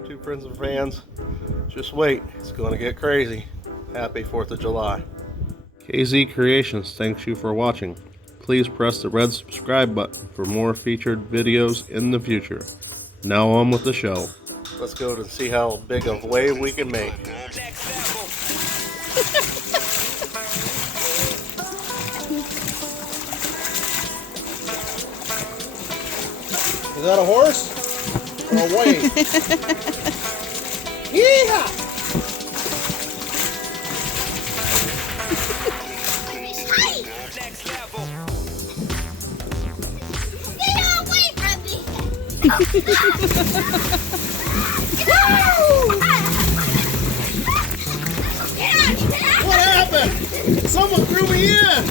YouTube friends and fans. Just wait, it's going to get crazy. Happy 4th of July. KZ Creations thanks you for watching. Please press the red subscribe button for more featured videos in the future. Now on with the show. Let's go to see how big of a wave we can make. Is that a horse? Or a wave? Yeehaw! Get away from me! What happened? Someone threw me in!